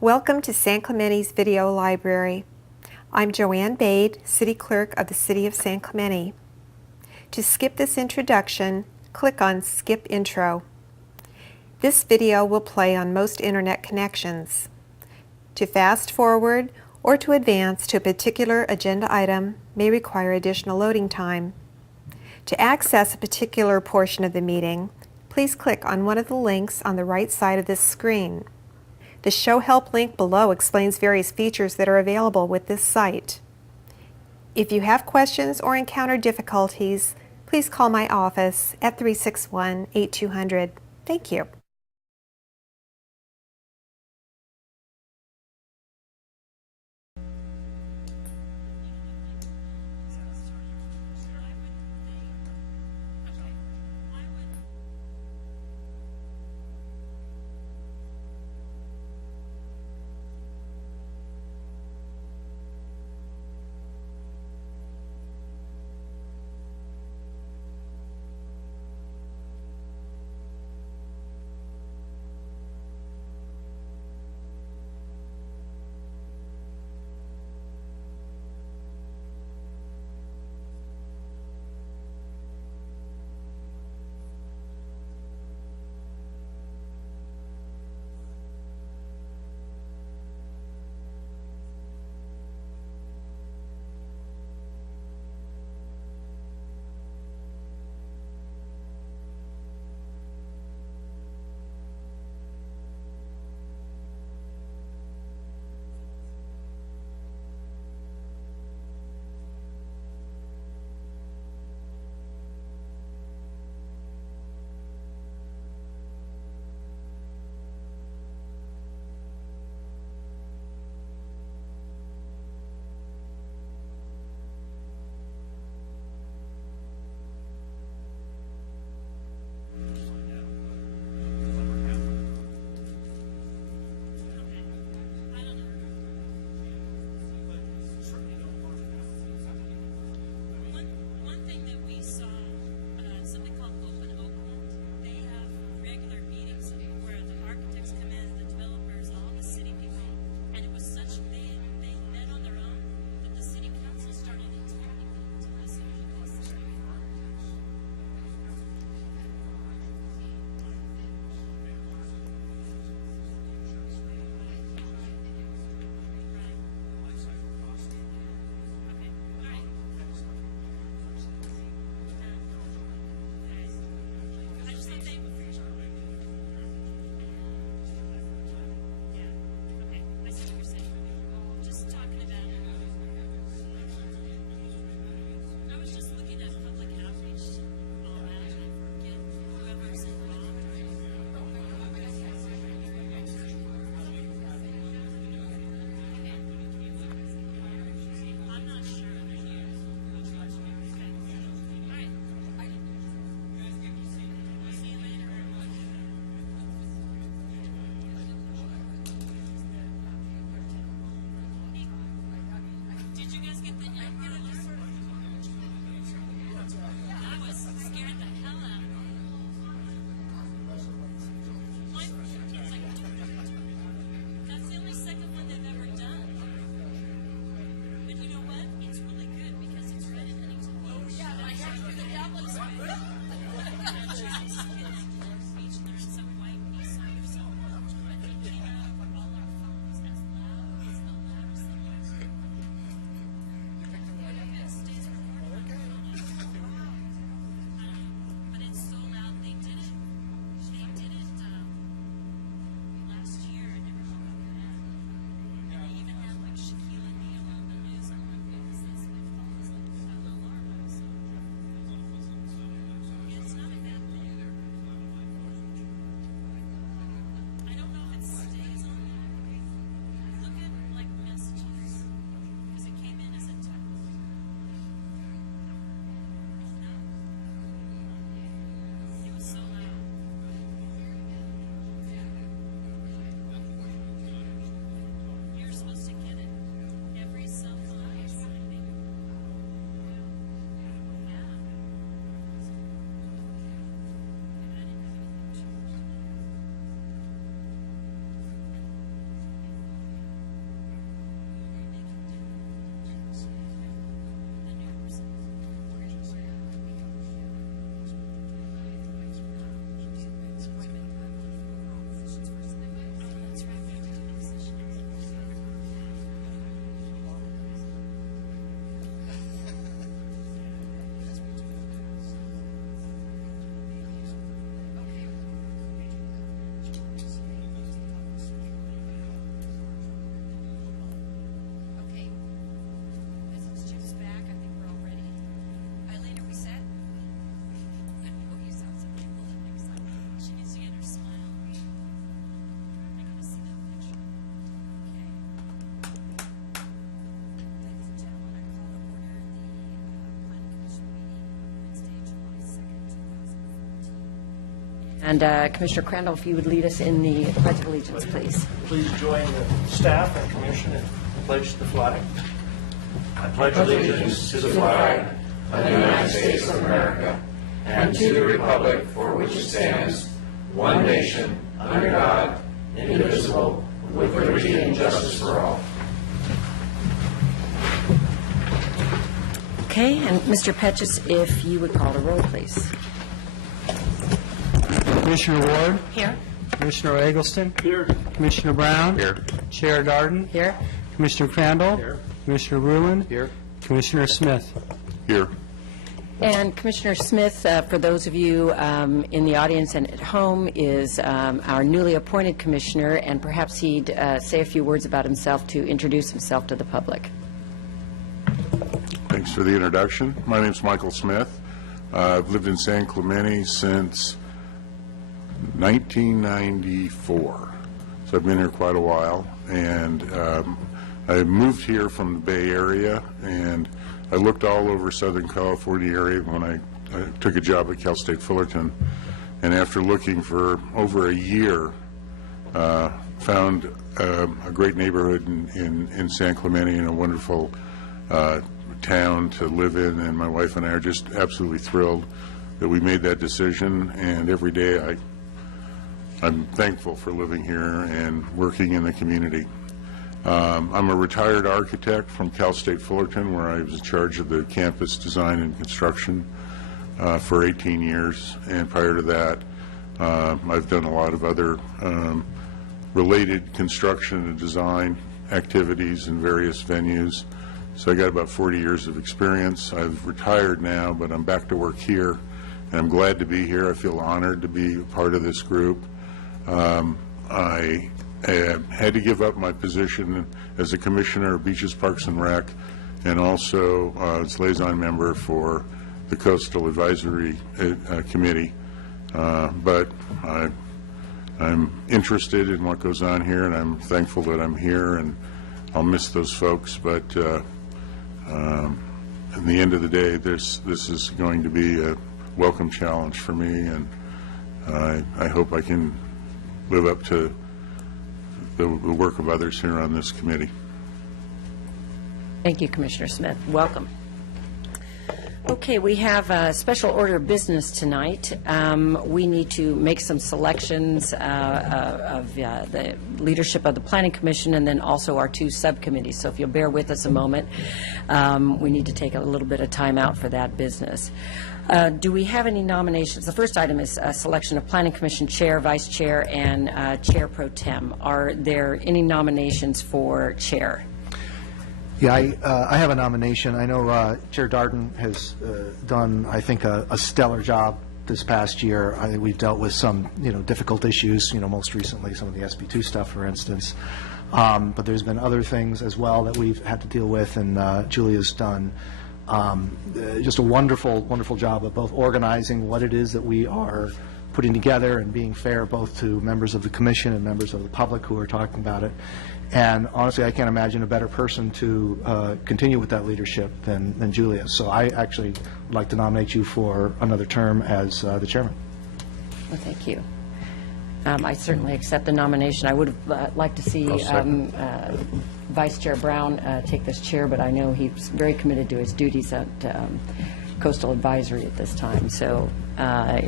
Welcome to San Clemente's Video Library. I'm Joanne Bade, City Clerk of the City of San Clemente. To skip this introduction, click on Skip Intro. This video will play on most internet connections. To fast forward or to advance to a particular agenda item may require additional loading time. To access a particular portion of the meeting, please click on one of the links on the right side of this screen. The Show Help link below explains various features that are available with this site. If you have questions or encounter difficulties, please call my office at 361-8200. Thank you. And Commissioner Crandall, if you would lead us in the Pledge of Allegiance, please. Please join the staff and commission and pledge the flag. I pledge allegiance to the flag of the United States of America and to the republic for which it stands, one nation, under God, indivisible, with liberty and justice for all. Okay, and Mr. Petches, if you would call the roll, please. Commissioner Ward? Here. Commissioner Eggleston? Here. Commissioner Brown? Here. Chair Darden? Here. Commissioner Crandall? Here. Commissioner Ruland? Here. Commissioner Smith? Here. And Commissioner Smith, for those of you in the audience and at home, is our newly appointed commissioner, and perhaps he'd say a few words about himself to introduce himself to the public. Thanks for the introduction. My name's Michael Smith. I've lived in San Clemente since 1994, so I've been here quite a while, and I moved here from the Bay Area, and I looked all over Southern California area when I took a job at Cal State Fullerton, and after looking for over a year, found a great neighborhood in San Clemente and a wonderful town to live in, and my wife and I are just absolutely thrilled that we made that decision, and every day I'm thankful for living here and working in the community. I'm a retired architect from Cal State Fullerton, where I was in charge of the campus design and construction for 18 years, and prior to that I've done a lot of other related construction and design activities in various venues. So I got about 40 years of experience. I've retired now, but I'm back to work here, and I'm glad to be here. I feel honored to be a part of this group. I had to give up my position as a commissioner of Beaches, Parks and Rec, and also as liaison member for the Coastal Advisory Committee. But I'm interested in what goes on here, and I'm thankful that I'm here, and I'll miss those folks. But in the end of the day, this is going to be a welcome challenge for me, and I hope I can live up to the work of others here on this committee. Thank you, Commissioner Smith. Welcome. Okay, we have a special order of business tonight. We need to make some selections of the leadership of the Planning Commission and then also our two subcommittees. So if you'll bear with us a moment, we need to take a little bit of time out for that business. Do we have any nominations? The first item is a selection of Planning Commission Chair, Vice Chair, and Chair Pro Tem. Are there any nominations for Chair? Yeah, I have a nomination. I know Chair Darden has done, I think, a stellar job this past year. I think we've dealt with some, difficult issues, most recently some of the SB2 stuff, for instance. But there's been other things as well that we've had to deal with, and Julia's done just a wonderful, wonderful job of both organizing what it is that we are putting together and being fair both to members of the commission and members of the public who are talking about it. And honestly, I can't imagine a better person to continue with that leadership than Julia. So I actually would like to nominate you for another term as the chairman. Well, thank you. I certainly accept the nomination. I would have liked to see Vice Chair Brown take this chair, but I know he's very committed to his duties at Coastal Advisory at this time. So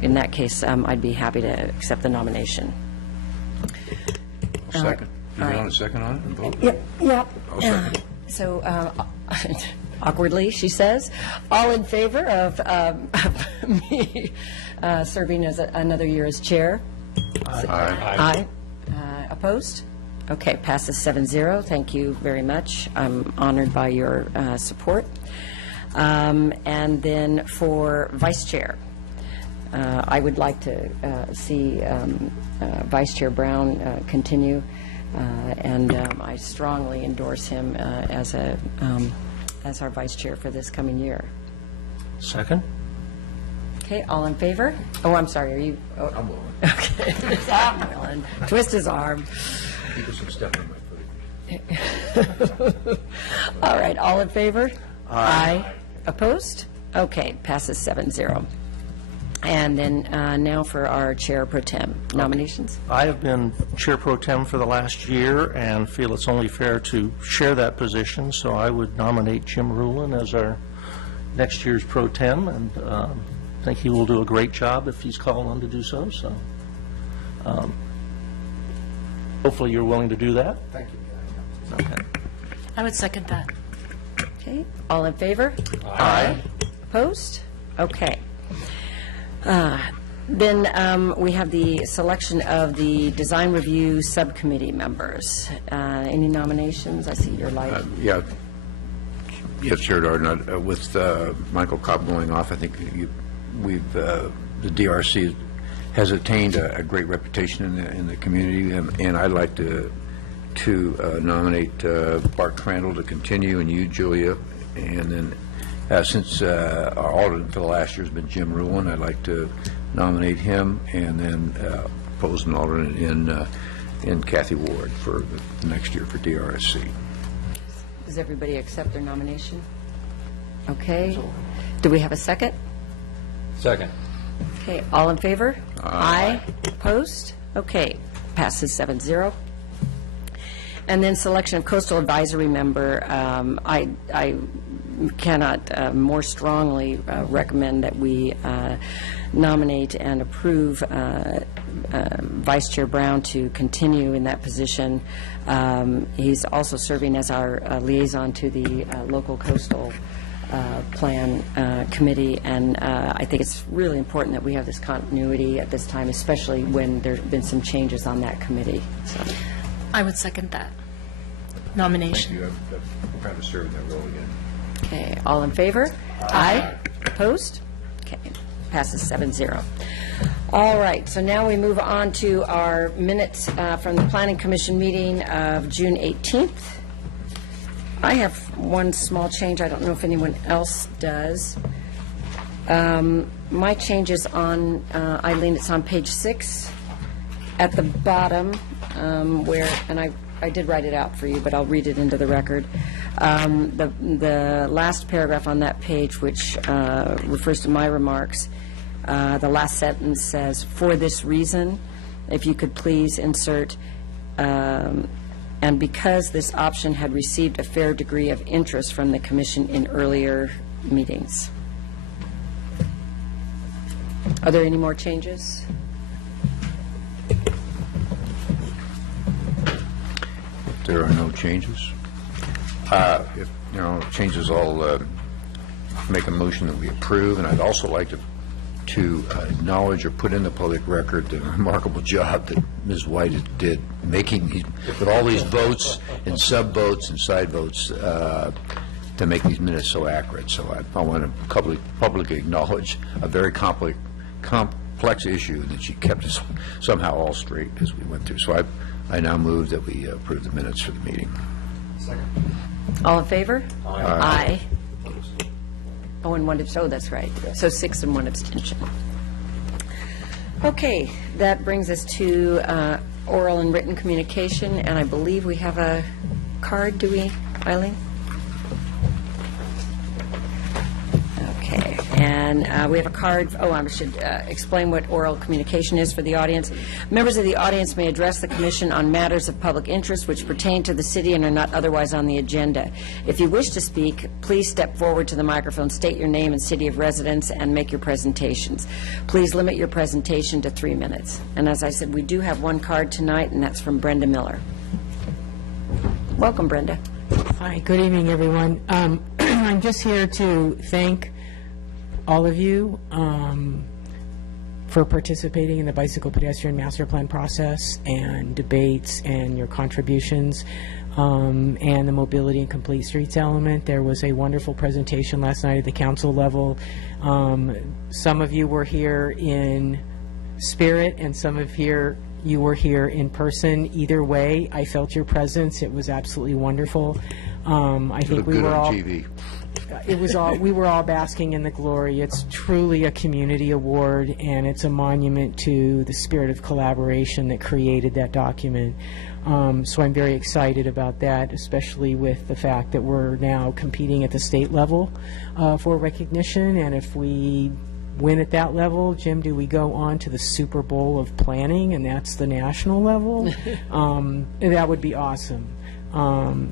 in that case, I'd be happy to accept the nomination. Second. You All right. want a second on it and vote? Yep. I'll second. So awkwardly, she says, all in favor of me serving as another year as chair? Aye. Opposed? Okay, passes 7-0. Thank you very much. I'm honored by your support. And then for vice chair, I would like to see Vice Chair Brown continue, and I strongly endorse him as our vice chair for this coming year. Second? Okay, all in favor? Oh, I'm sorry, are you? Oh, I'm willing. Okay, I'm willing. Twist his arm. Keep us from stepping on my foot. All right, all in favor? Aye. Opposed? Okay, passes 7-0. And then now for our Chair Pro Tem nominations. I have been Chair Pro Tem for the last year and feel it's only fair to share that position, so I would nominate Jim Rulin as our next year's Pro Tem, and think he will do a great job if he's called on to do so. So hopefully you're willing to do that. Thank you. Okay. I would second that. Okay, all in favor? Aye. Opposed? Okay. Then we have the selection of the Design Review Subcommittee members. Any nominations? I see your light. Yeah. Yes, Chair Darden, with Michael Cobb going off, I think the DRC has attained a great reputation in the community, and I'd like to nominate Bart Crandall to continue, and you, Julia, and then since our alternate for the last year has been Jim Rulin, I'd like to nominate him, and then propose an alternate in Kathy Ward for the next year for DRSC. Does everybody accept their nomination? Okay. Do we have a second? Second. Okay, all in favor? Aye. Opposed? Okay, passes 7-0. And then selection of Coastal Advisory member, I cannot more strongly recommend that we nominate and approve Vice Chair Brown to continue in that position. He's also serving as our liaison to the local coastal plan committee, and I think it's really important that we have this continuity at this time, especially when there have been some changes on that committee. So, I would second that nomination. Thank you. I'm proud to serve in that role again. okay, all in favor? Aye. Opposed? Okay, passes 7-0. All right, so now we move on to our minutes from the Planning Commission meeting of June 18th. I have one small change. I don't know if anyone else does. My change is on, Eileen, it's on page 6 at the bottom where, and I did write it out for you, but I'll read it into the record. The last paragraph on that page, which refers to my remarks, the last sentence says, "For this reason," if you could please insert, and because this option had received a fair degree of interest from the Commission in earlier meetings. Are there any more changes? There are no changes. If changes, I'll make a motion that we approve, and I'd also like to acknowledge or put in the public record the remarkable job that Ms. White did making with all these votes and sub-votes and side votes to make these minutes so accurate. So I want to publicly acknowledge a very complex issue that she kept us somehow all straight as we went through. So I now move that we approve the minutes for the meeting. All in favor? Aye. Oh, and one, oh, that's right. So 6 and 1 abstention. Okay, that brings us to oral and written communication, and I believe we have a card, do we, Eileen? Okay, and we have a card. Oh, I should explain what oral communication is for the audience. Members of the audience may address the Commission on matters of public interest which pertain to the city and are not otherwise on the agenda. If you wish to speak, please step forward to the microphone, state your name and city of residence, and make your presentations. Please limit your presentation to 3 minutes. And as I said, we do have one card tonight, and that's from Brenda Miller. Welcome, Brenda. Hi, good evening, everyone. I'm just here to thank all of you for participating in the Bicycle Pedestrian Master Plan process and debates and your contributions and the Mobility and Complete Streets element. There was a wonderful presentation last night at the council level. Some of you were here in spirit and some of you were here in person. Either way, I felt your presence. It was absolutely wonderful. I think we were all. We were all basking in the glory. It's truly a community award, and it's a monument to the spirit of collaboration that created that document. So I'm very excited about that, especially with the fact that we're now competing at the state level for recognition, and if we win at that level, Jim, do we go on to the Super Bowl of planning, and that's the national level? That would be awesome.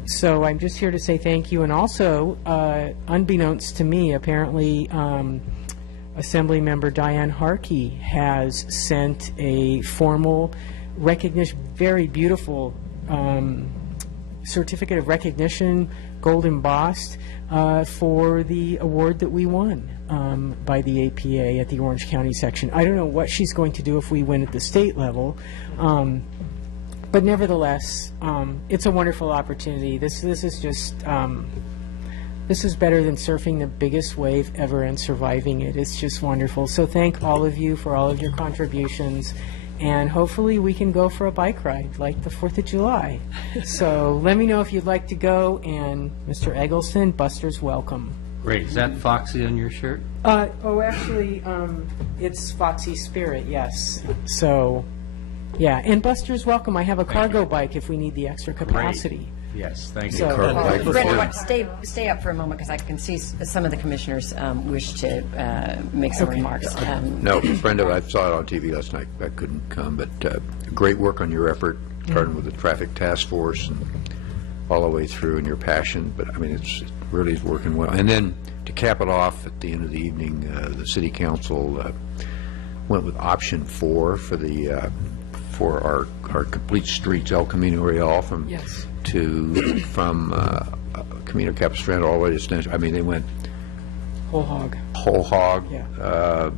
So I'm just here to say thank you, and also, unbeknownst to me, apparently, Assemblymember Diane Harkey has sent a formal recognition, very beautiful certificate of recognition, gold embossed, for the award that we won by the APA at the Orange County section. I don't know what she's going to do if we win at the state level, but nevertheless, it's a wonderful opportunity. This is just this is better than surfing the biggest wave ever and surviving it. It's just wonderful. So thank all of you for all of your contributions. And hopefully we can go for a bike ride like the 4th of July. So let me know if you'd like to go. And Mr. Eggleston, Buster's welcome. Great. Is that Foxy on your shirt? Actually, it's Foxy Spirit, yes. So, yeah. And Buster's welcome. I have a cargo bike if we need the extra capacity. Yes, thank you. So- Brenda, stay up for a moment, because I can see some of the commissioners wish to make some remarks. No, Brenda, I saw it on TV last night. I couldn't come, but great work on your effort, starting with the traffic task force and all the way through, and your passion. But, I mean, it really is working well. And then to cap it off at the end of the evening, the city council went with option 4 for the for our complete streets, El Camino Real from Camino Capistrano all the way to Stench. I mean, they went Whole hog. Yeah.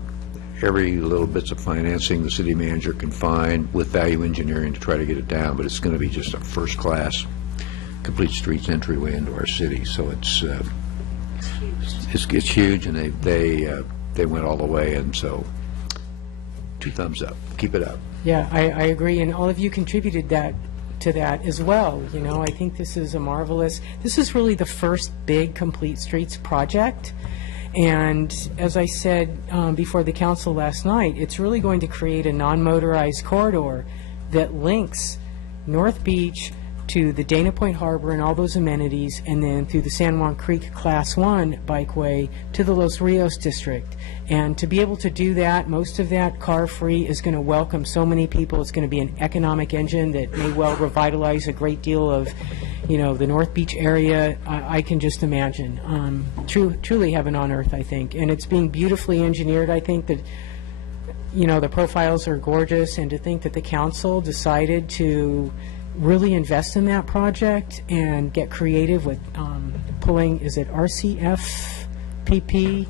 Every little bits of financing the city manager can find with value engineering to try to get it down, but it's going to be just a first-class complete streets entryway into our city. So it's huge, and they went all the way, and so 2 thumbs up. Keep it up. Yeah, I agree, and all of you contributed to that as well. You know, I think this is this is really the first big complete streets project, and as I said before the council last night, it's really going to create a non-motorized corridor that links North Beach to the Dana Point Harbor and all those amenities, and then through the San Juan Creek Class 1 bikeway to the Los Rios district. And to be able to do that, most of that car-free, is going to welcome so many people. It's going to be an economic engine that may well revitalize a great deal of, you know, the North Beach area. I can just imagine. Truly heaven on earth, I think. And it's being beautifully engineered. I think that, you know, the profiles are gorgeous, and to think that the council decided to really invest in that project and get creative with pulling, is it RCFPP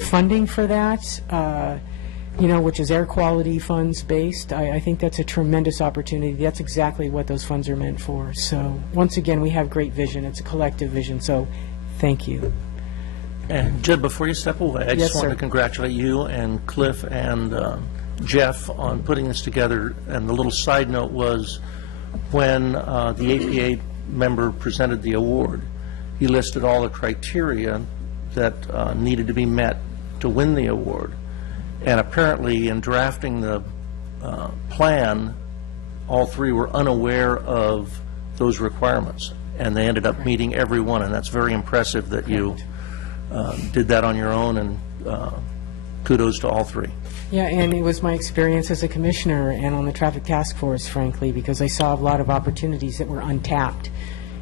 funding for that, you know, which is air quality funds based. I think that's a tremendous opportunity. That's exactly what those funds are meant for. So once again, we have great vision. It's a collective vision. So thank you. And Jed, before you step away, I just Yes, want sir. to congratulate you and Cliff and Jeff on putting this together. And the little side note was, when the APA member presented the award, he listed all the criteria that needed to be met to win the award. And apparently, in drafting the plan, all 3 were unaware of those requirements, and they ended up meeting every one. And that's very impressive that you did that on your own, and kudos to all 3. Yeah, and it was my experience as a commissioner and on the traffic task force, frankly, because I saw a lot of opportunities that were untapped,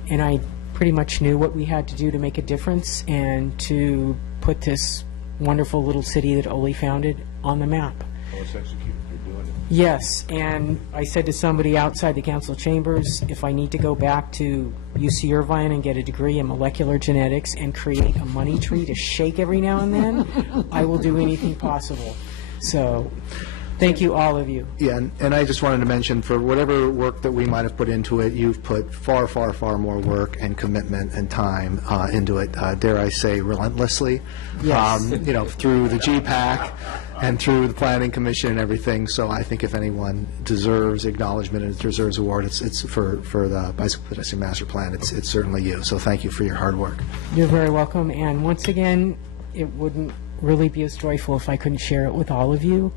and I pretty much knew what we had to do to make a difference and to put this wonderful little city that Ole founded on the map. Let's execute. You're doing it. Yes, and I said to somebody outside the council chambers, if I need to go back to UC Irvine and get a degree in molecular genetics and create a money tree to shake every now and then, I will do anything possible. So, thank you, all of you. Yeah, and I just wanted to mention, for whatever work that we might have put into it, you've put far, far, far more work and commitment and time into it, dare I say, relentlessly. Yes. You know, through the GPAC and through the Planning Commission and everything. So I think if anyone deserves acknowledgement and deserves award, it's for the Bicycle Pedestrian Master Plan. It's certainly you. So thank you for your hard work. You're very welcome, and once again, it wouldn't really be as joyful if I couldn't share it with all of you.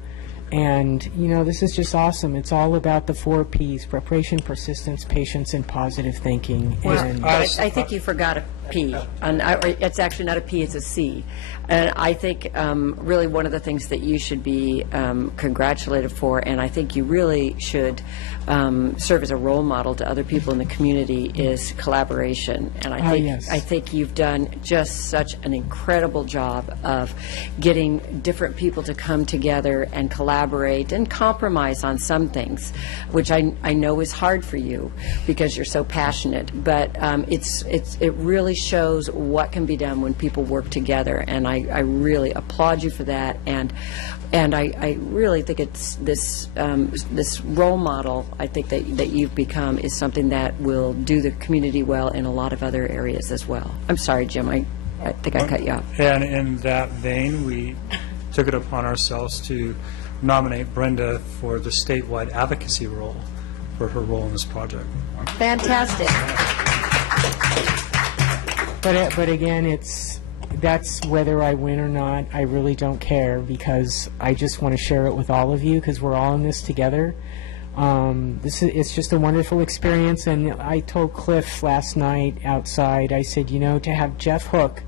And, you know, this is just awesome. It's all about the 4 Ps: preparation, persistence, patience, and positive thinking. And I think you forgot a P. And it's actually not a P, it's a C. And I think really one of the things that you should be congratulated for, and I think you really should serve as a role model to other people in the community, is collaboration. And yes. I think you've done just such an incredible job of getting different people to come together and collaborate and compromise on some things, which I know is hard for you because you're so passionate. But it really shows what can be done when people work together, and I really applaud you for that. And I really think it's this role model, I think that you've become, is something that will do the community well in a lot of other areas as well. I'm sorry, Jim, I think I cut you off. And in that vein, we took it upon ourselves to nominate Brenda for the statewide advocacy role for her role in this project. Fantastic. But again, that's whether I win or not, I really don't care, because I just want to share it with all of you, because we're all in this together. It's just a wonderful experience, and I told Cliff last night outside, I said, you know, to have Jeff Hook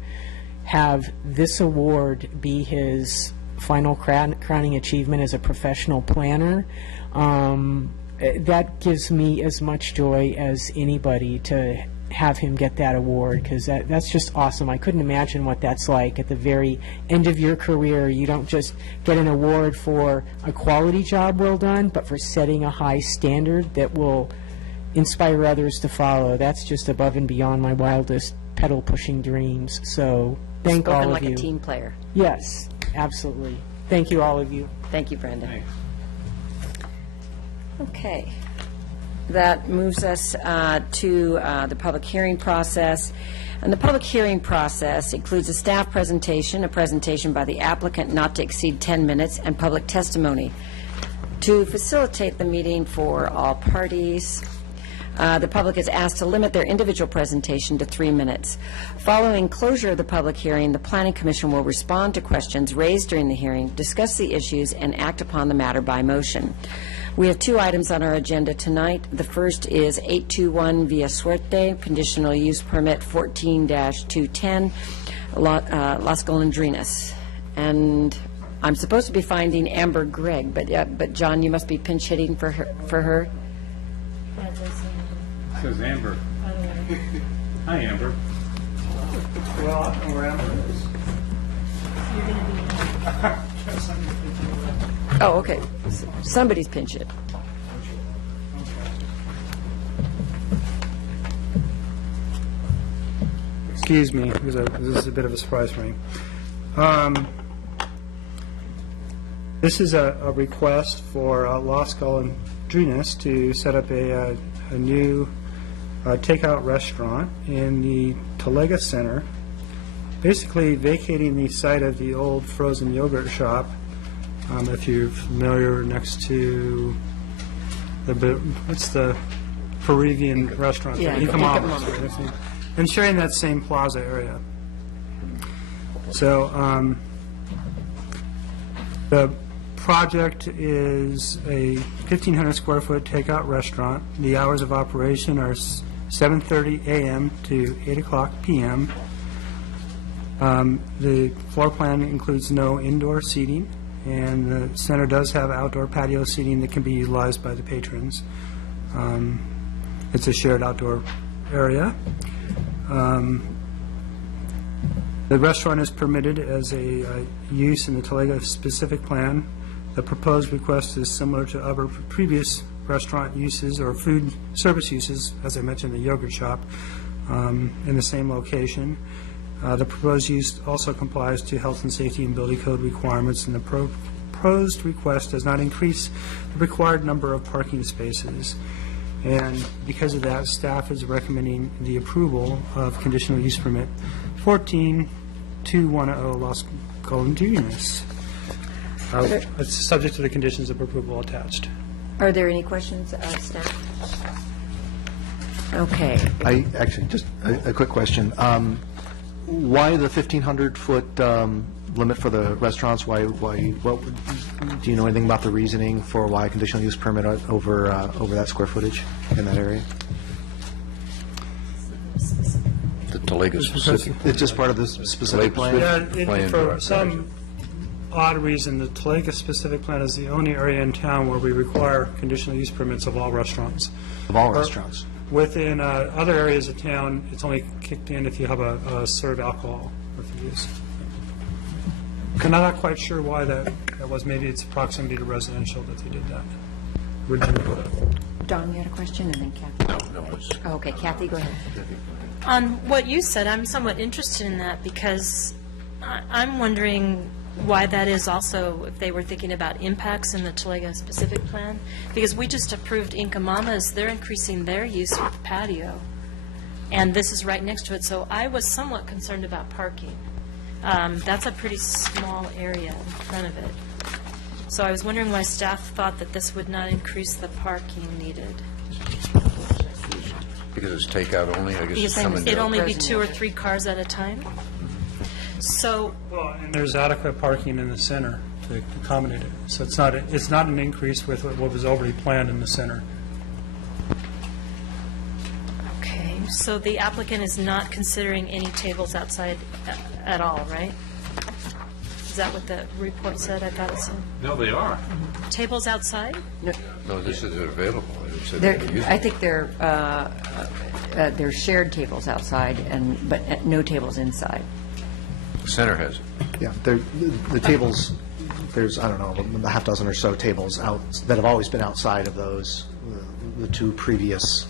have this award be his final crowning achievement as a professional planner, that gives me as much joy as anybody to have him get that award, because that's just awesome. I couldn't imagine what that's like at the very end of your career. You don't just get an award for a quality job well done, but for setting a high standard that will inspire others to follow. That's just above and beyond my wildest pedal-pushing dreams. So thank all Spoken of like you. a team player. Yes, absolutely. Thank you, all of you. Thank you, Brenda. Okay. That moves us to the public hearing process. And the public hearing process includes a staff presentation, a presentation by the applicant not to exceed 10 minutes, and public testimony. To facilitate the meeting for all parties, the public is asked to limit their individual presentation to 3 minutes. Following closure of the public hearing, the Planning Commission will respond to questions raised during the hearing, discuss the issues, and act upon the matter by motion. We have 2 items on our agenda tonight. The first is 821 Via Suerte, conditional use permit 14-210, Las Golondrinas. And I'm supposed to be finding Amber Gregg, but John, you must be pinch hitting for her. Says Amber. Hi, Amber. Well, I know where Amber is. Oh, okay. Somebody's pinch hit. Excuse me, this is a bit of a surprise for me. This is a request for Las Golondrinas to set up a new takeout restaurant in the Talega Center, basically vacating the site of the old frozen yogurt shop. If you're familiar, next to what's the Peruvian restaurant? Yeah, Icamama's. And sharing that same plaza area. So the project is a 1,500 square foot takeout restaurant. The hours of operation are 7:30 a.m. to 8 o'clock p.m. The floor plan includes no indoor seating, and the center does have outdoor patio seating that can be utilized by the patrons. It's a shared outdoor area. The restaurant is permitted as a use in the Talega specific plan. The proposed request is similar to other previous restaurant uses or food service uses, as I mentioned, the yogurt shop, in the same location. The proposed use also complies to health and safety and building code requirements, and the proposed request does not increase the required number of parking spaces. And because of that, staff is recommending the approval of conditional use permit 14-210 Las Golondrinas. It's subject to the conditions of approval attached. Are there any questions, staff? Okay. I actually, just a quick question. Why the 1,500-foot limit for the restaurants? What, do you know anything about the reasoning for why a conditional use permit over that square footage in that area? The Talega specific. It's just part of this specific plan? Yeah, Plan for to- some odd reason, the Topeka specific plan is the only area in town where we require conditional use permits of all restaurants. Of all restaurants? Within other areas of town, it's only kicked in if you have a served alcohol use. I'm not quite sure why that was. Maybe it's proximity to residential that they did that. Originally. Don, you had a question, and then Kathy. No, it's, Oh, okay, Kathy, go ahead. On what you said, I'm somewhat interested in that because I'm wondering why that is also, if they were thinking about impacts in the Talega specific plan. Because we just approved Inca Mama's, they're increasing their use with patio. And this is right next to it, so I was somewhat concerned about parking. That's a pretty small area in front of it. So I was wondering why staff thought that this would not increase the parking needed. because it's takeout only, I guess it's Because coming It'd down. only be 2 or 3 cars at a time? So, Well, and there's adequate parking in the center to accommodate it. So it's not an increase with what was already planned in the center. okay, so the applicant is not considering any tables outside at all, right? Is that what the report said? I thought it said. No, they are. Tables outside? No, this is available. It said they could use I it. think they're shared tables outside, but no tables inside. The center has it. Yeah, the tables, there's, I don't know, a half dozen or so tables out, that have always been outside of those, the 2 previous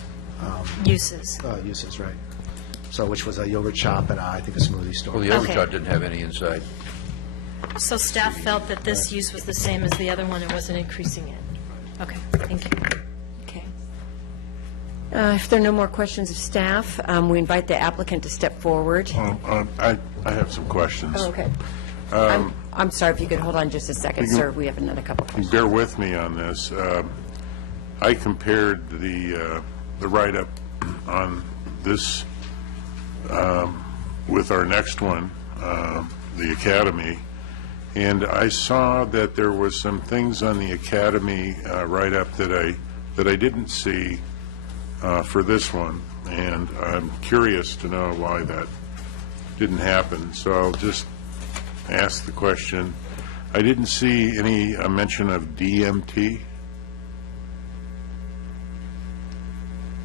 Uses. uses, right? So, which was a yogurt shop and I think a smoothie store. Well, the other Okay. shop didn't have any inside. So staff felt that this use was the same as the other one and wasn't increasing it? Okay, thank you. Okay. If there are no more questions of staff, we invite the applicant to step forward. I have some questions. Oh, okay. I'm sorry, if you could hold on just a second, sir. We have another couple questions. Bear with me on this. I compared the write-up on this with our next one, the Academy, and I saw that there was some things on the Academy write-up that I didn't see for this one, and I'm curious to know why that didn't happen. So I'll just ask the question. I didn't see any mention of DMT.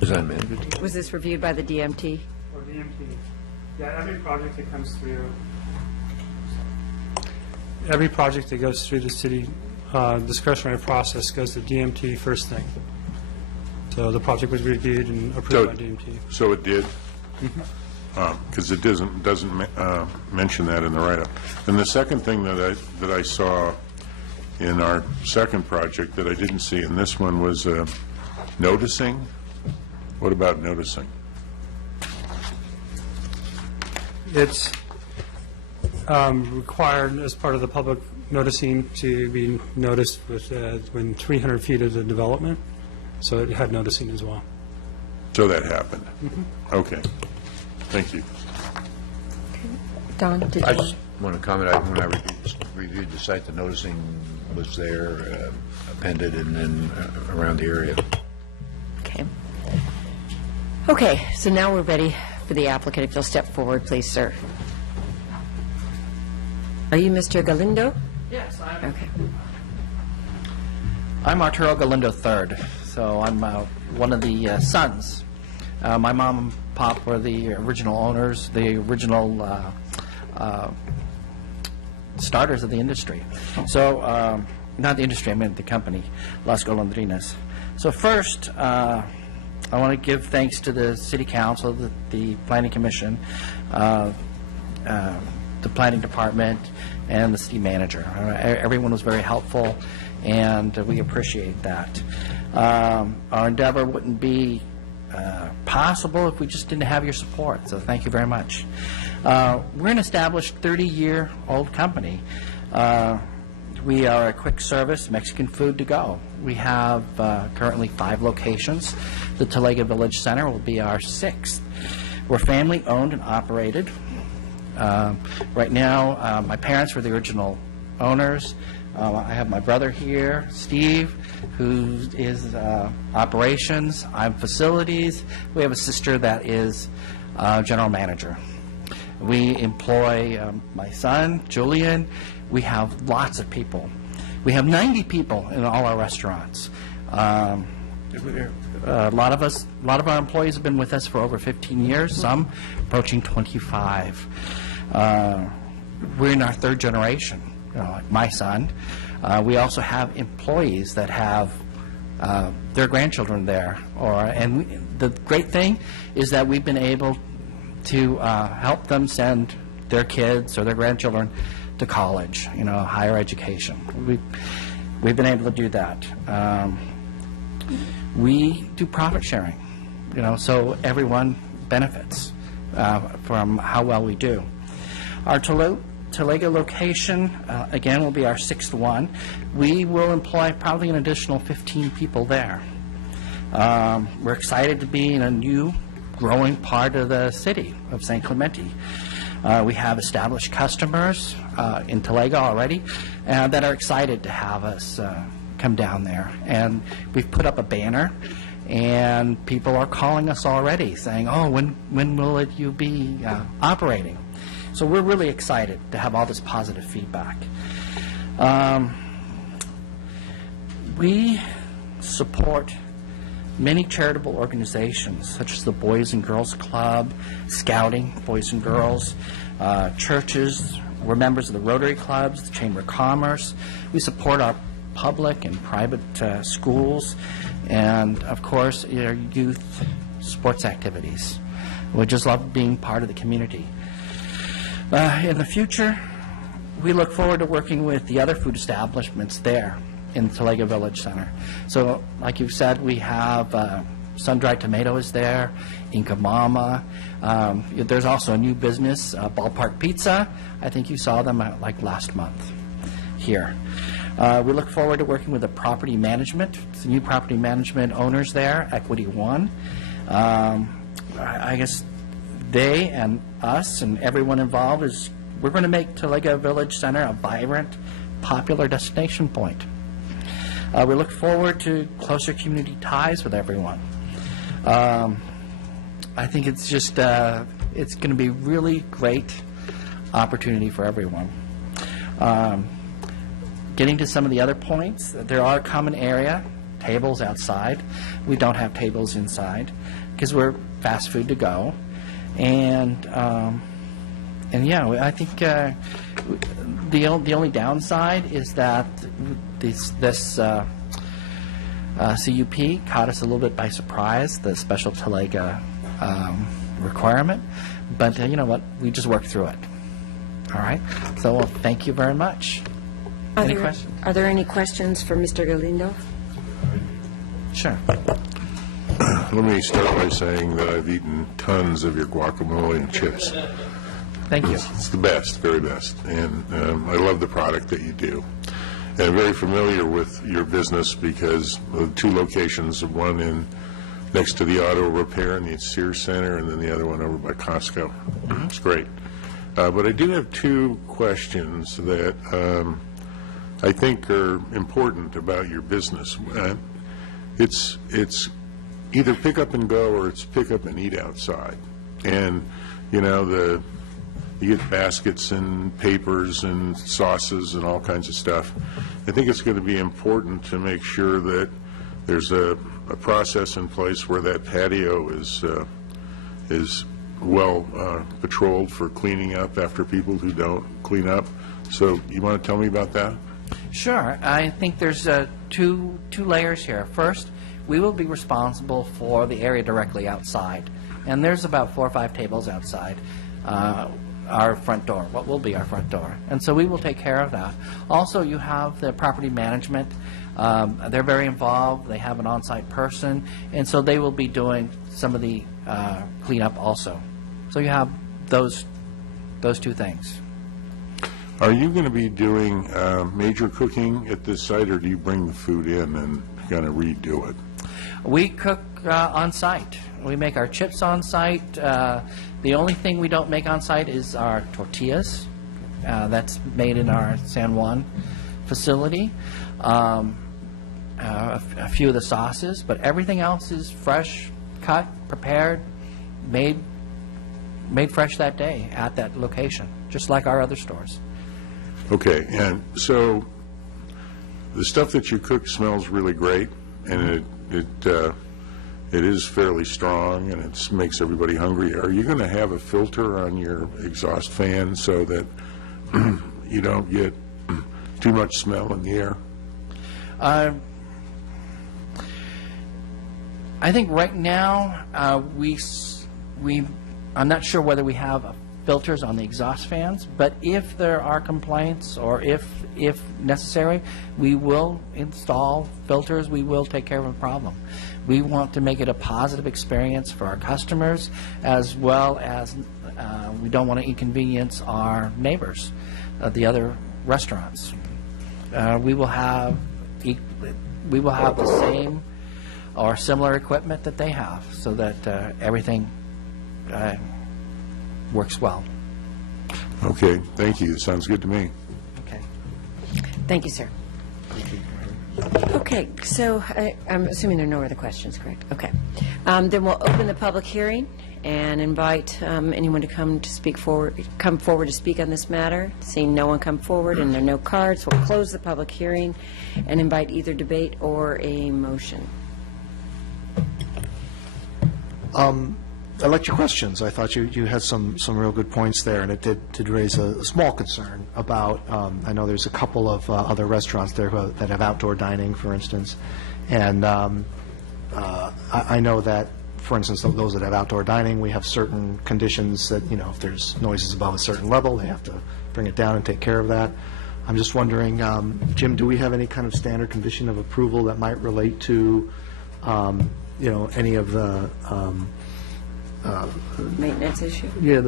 Is that amended? Was this reviewed by the DMT? Or DMT. Yeah, every project that comes through, every project that goes through the city discretionary process goes to DMT first thing. So the project was reviewed and approved by DMT. So it did? Because it doesn't mention that in the write-up. And the second thing that I saw in our second project that I didn't see in this one was noticing. What about noticing? It's required as part of the public noticing to be noticed within 300 feet of the development, so it had noticing as well. So that happened? Okay. Thank you. Don, did I you? just want to comment, when I reviewed the site, the noticing was there, appended, and then around the area. Okay. Okay, so now we're ready for the applicant. If you'll step forward, please, sir. Are you Mr. Galindo? Yes, I'm Okay. Arturo Galindo III, so I'm one of the sons. My mom and pop were the original owners, the original starters of the industry. So, not the industry, I meant the company, Las Golondrinas. So first, I want to give thanks to the City Council, the Planning Commission, the Planning Department, and the City Manager. Everyone was very helpful, and we appreciate that. Our endeavor wouldn't be possible if we just didn't have your support, so thank you very much. We're an established 30-year-old company. We are a quick service Mexican food to go. We have currently 5 locations. The Talega Village Center will be our 6th. We're family owned and operated. Right now, my parents were the original owners. I have my brother here, Steve, who is operations. I'm facilities. We have a sister that is general manager. We employ my son, Julian. We have lots of people. We have 90 people in all our restaurants. A lot of our employees have been with us for over 15 years, some approaching 25. We're in our third generation, like my son. We also have employees that have their grandchildren there. The great thing is that we've been able to help them send their kids or their grandchildren to college, higher education. We've been able to do that. We do profit sharing, so everyone benefits from how well we do. Our Talega location, again, will be our 6th one. We will employ probably an additional 15 people there. We're excited to be in a new, growing part of the city of San Clemente. We have established customers in Talega already that are excited to have us come down there. And we've put up a banner, and people are calling us already saying, oh, when will you be operating? So we're really excited to have all this positive feedback. We support many charitable organizations, such as the Boys and Girls Club, Scouting, Boys and Girls, churches. We're members of the Rotary Clubs, the Chamber of Commerce. We support our public and private schools, and, of course, our youth sports activities. We just love being part of the community. In the future, we look forward to working with the other food establishments there in Talega Village Center. So, like you said, we have sun-dried tomatoes there, Inca Mama. There's also a new business, Ballpark Pizza. I think you saw them like last month here. We look forward to working with the property management, the new property management owners there, Equity One. I guess they and us and everyone involved we're going to make Talega Village Center a vibrant, popular destination point. We look forward to closer community ties with everyone. I think it's just, it's going to be really great opportunity for everyone. Getting to some of the other points, there are common area, tables outside. We don't have tables inside because we're fast food to go. And yeah, I think the only downside is that this CUP caught us a little bit by surprise, the special Talega requirement. But you know what? We just worked through it. All right? So, well, thank you very much. Any questions? Are there any questions for Mr. Galindo? Sure. Let me start by saying that I've eaten tons of your guacamole and chips. Thank you. It's the best, very best. And I love the product that you do. And I'm very familiar with your business because of the two locations, one in next to the auto repair in the Sears Center, and then the other one over by Costco. It's great. But I do have two questions that I think are important about your business. It's either pick up and go or it's pick up and eat outside. And, you know, you get baskets and papers and sauces and all kinds of stuff. I think it's going to be important to make sure that there's a process in place where that patio is well patrolled for cleaning up after people who don't clean up. So you want to tell me about that? Sure. I think there's two layers here. First, we will be responsible for the area directly outside. And there's about 4 or 5 tables outside our front door, what will be our front door. And so we will take care of that. Also, you have the property management. They're very involved. They have an on-site person. And so they will be doing some of the cleanup also. So you have those two things. Are you going to be doing major cooking at this site, or do you bring the food in and kind of redo it? We cook on site. We make our chips on site. The only thing we don't make on site is our tortillas. That's made in our San Juan facility. A few of the sauces, but everything else is fresh, cut, prepared, made fresh that day at that location, just like our other stores. Okay, and so the stuff that you cook smells really great, and it is fairly strong, and it makes everybody hungry. Are you going to have a filter on your exhaust fan so that you don't get too much smell in the air? I think right now, I'm not sure whether we have filters on the exhaust fans, but if there are complaints or if necessary, we will install filters. We will take care of the problem. We want to make it a positive experience for our customers, as well as we don't want to inconvenience our neighbors, the other restaurants. We will have the same or similar equipment that they have, so that everything works well. Okay, thank you. Sounds good to me. Okay. Thank you, sir. Okay, so I'm assuming there are no other questions, correct? Okay. Then we'll open the public hearing and invite anyone to come forward to speak on this matter. Seeing no one come forward and there are no cards, we'll close the public hearing and invite either debate or a motion. I liked your questions. I thought you had some real good points there, and it did raise a small concern about, I know there's a couple of other restaurants there that have outdoor dining, for instance, and I know that, for instance, those that have outdoor dining, we have certain conditions that, if there's noises above a certain level, they have to bring it down and take care of that. I'm just wondering, Jim, do we have any kind of standard condition of approval that might relate to, any of the Maintenance issue? Yeah,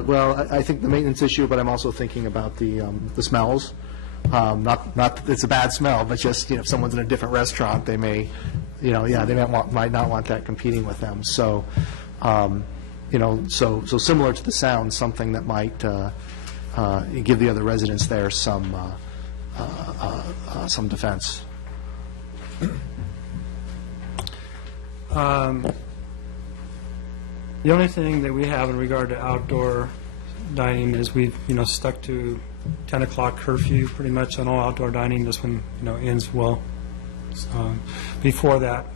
well, I think the maintenance issue, but I'm also thinking about the smells. Not that it's a bad smell, but just, if someone's in a different restaurant, they may, they might not want that competing with them. So, so similar to the sound, something that might give the other residents there some defense. The only thing that we have in regard to outdoor dining is we've, stuck to 10 o'clock curfew pretty much on all outdoor dining. This one, ends well before that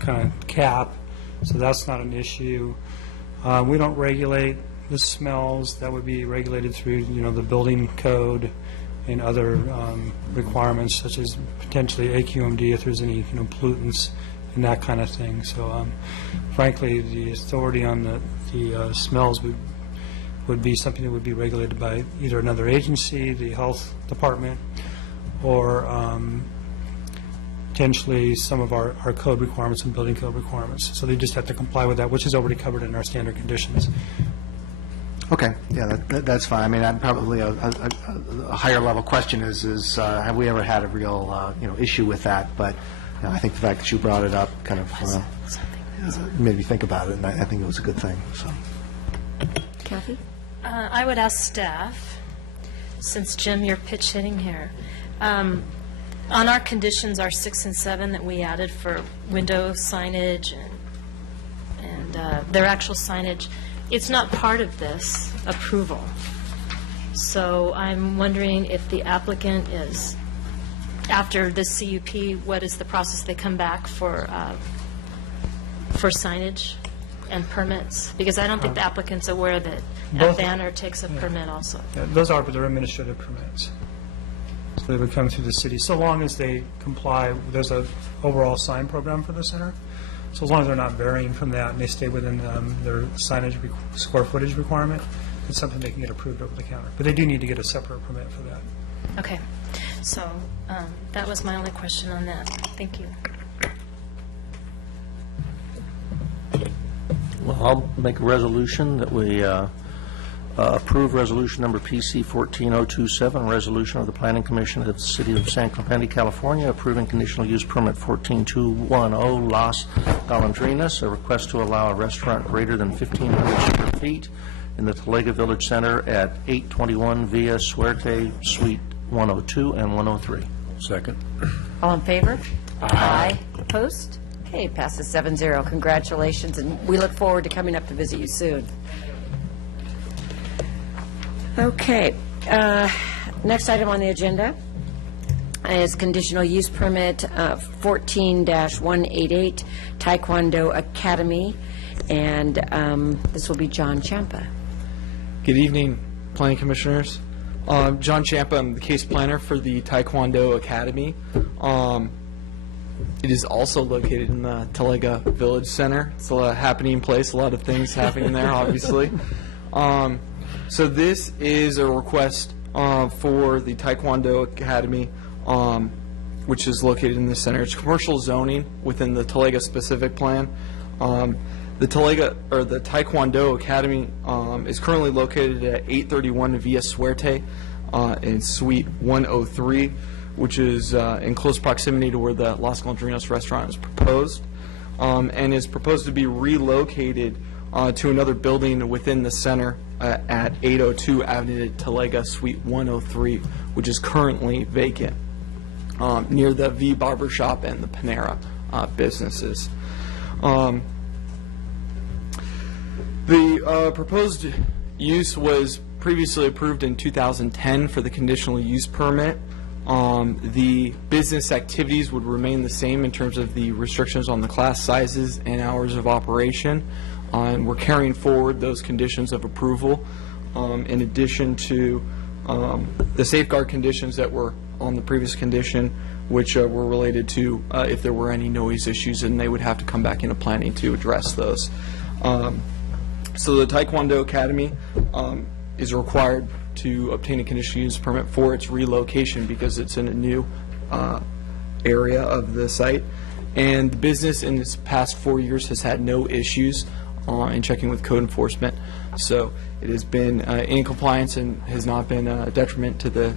kind of cap, so that's not an issue. We don't regulate the smells. That would be regulated through, the building code and other requirements, such as potentially AQMD if there's any, pollutants and that kind of thing. So, frankly, the authority on the smells would be something that would be regulated by either another agency, the health department, or potentially some of our code requirements and building code requirements. So they just have to comply with that, which is already covered in our standard conditions. Okay, yeah, that's fine. I mean, probably a higher level question is have we ever had a real issue with that? But I think the fact that you brought it up kind of made me think about it, and I think it was a good thing. So, Kathy? I would ask staff, since Jim, you're pitch hitting here. On our conditions, our 6 and 7 that we added for window signage and their actual signage, it's not part of this approval. So I'm wondering if the applicant is, after the CUP, what is the process they come back for signage and permits? Because I don't think the applicant's aware that a banner takes a permit also. Yeah, those are their administrative permits. So they would come through the city, so long as they comply. There's an overall sign program for the center. So as long as they're not varying from that and they stay within their signage square footage requirement, it's something they can get approved over the counter. But they do need to get a separate permit for that. Okay. So that was my only question on that. Thank you. Well, I'll make a resolution that we Approve resolution number PC 14027, resolution of the Planning Commission of the City of San Clemente, California, approving conditional use permit 14210 Las Golondrinas, a request to allow a restaurant greater than 1,500 square feet in the Talega Village Center at 821 Via Suerte, Suite 102 and 103. Second. All in favor? Aye. Opposed? Okay, passes 7-0. Congratulations, and we look forward to coming up to visit you soon. Okay, next item on the agenda is conditional use permit 14-188 Taekwondo Academy, and this will be John Champa. Good evening, Planning Commissioners. John Champa, I'm the case planner for the Taekwondo Academy. It is also located in the Talega Village Center. It's a happening place, a lot of things happening there, obviously. So this is a request for the Taekwondo Academy, which is located in the center. It's commercial zoning within the Talega specific plan. The Taekwondo Academy is currently located at 831 Via Suerte in Suite 103, which is in close proximity to where the Las Golondrinas restaurant is proposed, and is proposed to be relocated to another building within the center at 802 Avenida Talega, Suite 103, which is currently vacant, near the V Barber Shop and the Panera businesses. The proposed use was previously approved in 2010 for the conditional use permit. The business activities would remain the same in terms of the restrictions on the class sizes and hours of operation. And we're carrying forward those conditions of approval in addition to the safeguard conditions that were on the previous condition, which were related to if there were any noise issues, and they would have to come back into planning to address those. So the Taekwondo Academy is required to obtain a conditional use permit for its relocation because it's in a new area of the site. And the business in its past 4 years has had no issues in checking with code enforcement. So it has been in compliance and has not been a detriment to the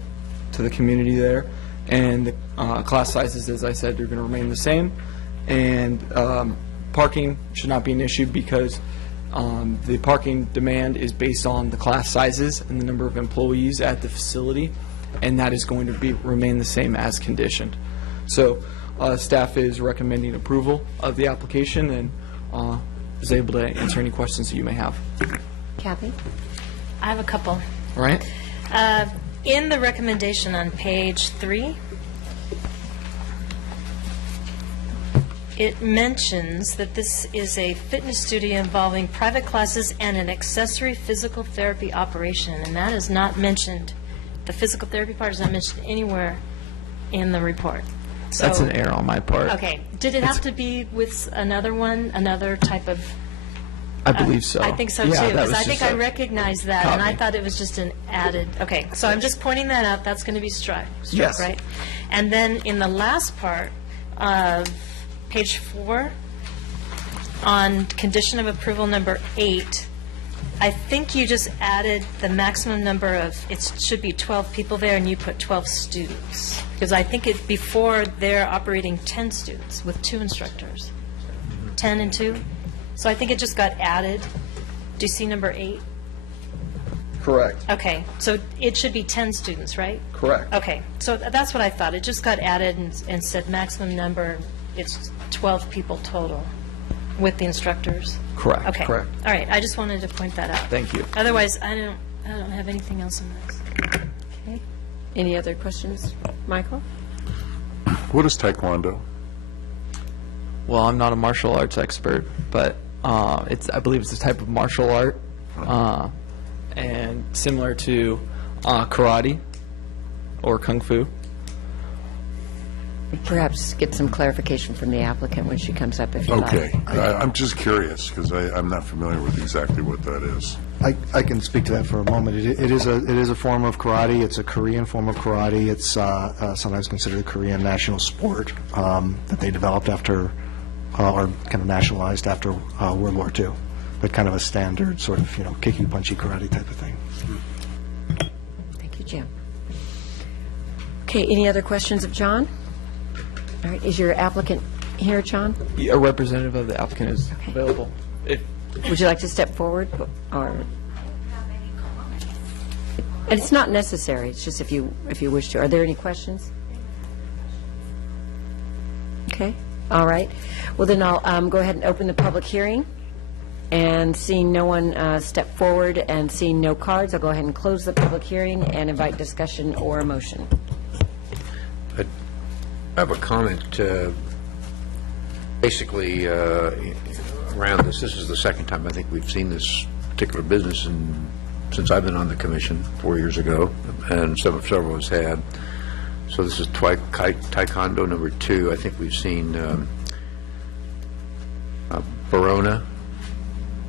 community there. And the class sizes, as I said, are going to remain the same. And parking should not be an issue because the parking demand is based on the class sizes and the number of employees at the facility, and that is going to remain the same as conditioned. So staff is recommending approval of the application and is able to answer any questions that you may have. Kathy? I have a couple. All right. In the recommendation on page 3, it mentions that this is a fitness studio involving private classes and an accessory physical therapy operation, and that is not mentioned. The physical therapy part is not mentioned anywhere in the report. So, that's an error on my part. Okay. Did it have to be with another one, another type of? I believe so. I think so too, because I think I recognized that, and I thought it was just an added, okay, so I'm just pointing that out, that's going to be struck, Yes. right? And then in the last part of page 4, on condition of approval number 8, I think you just added the maximum number of, it should be 12 people there, and you put 12 students. Because I think before they're operating 10 students with 2 instructors. 10 and 2? So I think it just got added. Do you see number 8? Correct. Okay, so it should be 10 students, right? Correct. Okay, so that's what I thought. It just got added and said maximum number, it's 12 people total with the instructors. Correct. Okay. Correct. All right, I just wanted to point that out. Thank you. Otherwise, I don't have anything else on this. Okay. Any other questions? Michael? What is Taekwondo? Well, I'm not a martial arts expert, but I believe it's a type of martial art, and similar to karate or kung fu. Perhaps get some clarification from the applicant when she comes up, if you like. Okay. I'm just curious because I'm not familiar with exactly what that is. I can speak to that for a moment. It is a form of karate. It's a Korean form of karate. It's sometimes considered a Korean national sport that they developed after, or kind of nationalized after World War II. but kind of a standard sort of, kicky, punchy karate type of thing. Thank you, Jim. Okay, any other questions of John? All right, is your applicant here, John? A representative of the applicant is available. Would you like to step forward, or? And it's not necessary, it's just if you wish to. Are there any questions? Okay, all right. Well, then I'll go ahead and open the public hearing. And seeing no one step forward and seeing no cards, I'll go ahead and close the public hearing and invite discussion or a motion. I have a comment, basically, around this. This is the second time I think we've seen this particular business since I've been on the commission 4 years ago, and several of us had. So this is Taekwondo number 2. I think we've seen Barona.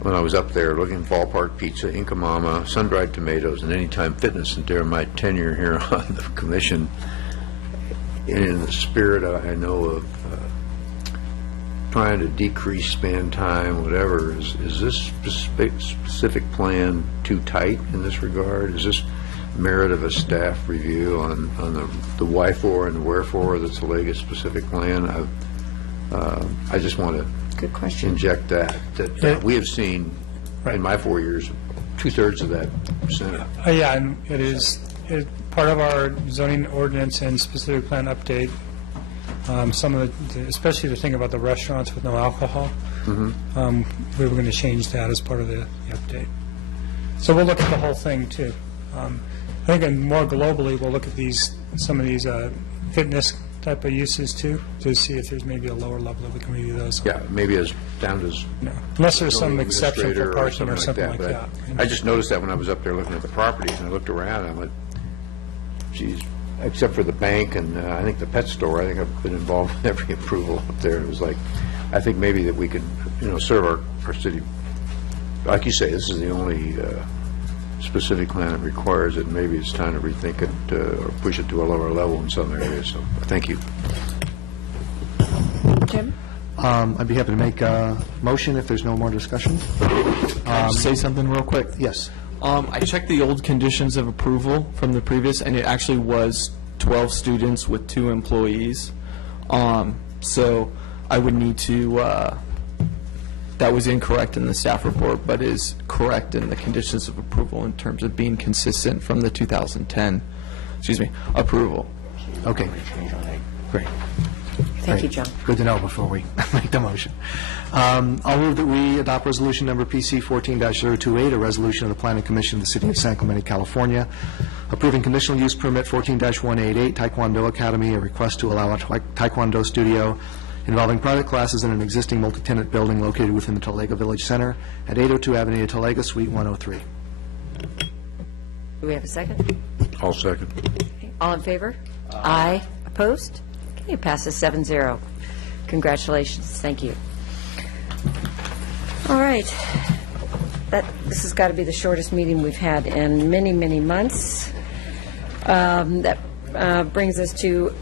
When I was up there looking at Ballpark Pizza, Inca Mama, Sun-Dried Tomatoes, and Anytime Fitness, and during my tenure here on the commission, in the spirit, I know, of trying to decrease span time, whatever, is this specific plan too tight in this regard? Is this merit of a staff review on the why for and the wherefore that's the Talega specific plan? I just want to Good question. inject that we have seen in my 4 years 2/3 of that percentage. Yeah, and it is part of our zoning ordinance and specific plan update. Some of especially the thing about the restaurants with no alcohol, we were going to change that as part of the update. So we'll look at the whole thing too. I think, and more globally, we'll look at some of these fitness type of uses too, to see if there's maybe a lower level that we can review those. Yeah, maybe as down as unless there's some exception for administrator parking or something like that. I just noticed that when I was up there looking at the properties, and I looked around, and I went, geez, except for the bank and I think the pet store, I think I've been involved with every approval up there. It was like, I think maybe that we could, serve our city. Like you say, this is the only specific plan that requires it. Maybe it's time to rethink it or push it to a lower level in some areas. So, thank you. Jim? I'd be happy to make a motion if there's no more discussion. Say something real quick. Yes. I checked the old conditions of approval from the previous, and it actually was 12 students with 2 employees. So I would need to, that was incorrect in the staff report, but is correct in the conditions of approval in terms of being consistent from the 2010, approval. Okay. Great. Thank you, John. Good to know before we make the motion. I'll move that we adopt resolution number PC 14-028, a resolution of the Planning Commission of the City of San Clemente, California, approving conditional use permit 14-188, Taekwondo Academy, a request to allow a Taekwondo studio involving private classes in an existing multi-tenant building located within the Talega Village Center at 802 Avenida Talega, Suite 103. Do we have a second? I'll second. Okay. All in favor? Aye. Opposed? Okay, it passes 7-0. Congratulations. Thank you. All right. This has got to be the shortest meeting we've had in many, many months. That brings us to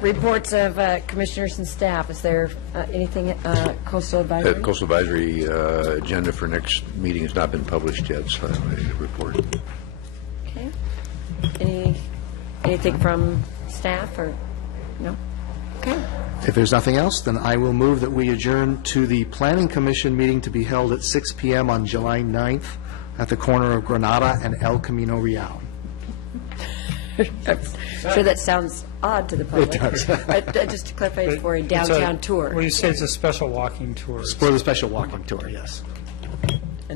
reports of commissioners and staff. Is there anything Coastal Advisory? The Coastal Advisory agenda for next meeting has not been published yet, so I'm ready to report. Okay. Anything from staff or no? Okay. If there's nothing else, then I will move that we adjourn to the Planning Commission meeting to be held at 6 p.m. on July 9th at the corner of Granada and El Camino Real. Sure, that sounds odd to the public. It does. Just to clarify, it's for a downtown tour. Well, you say it's a special walking tour. For the special walking tour, yes.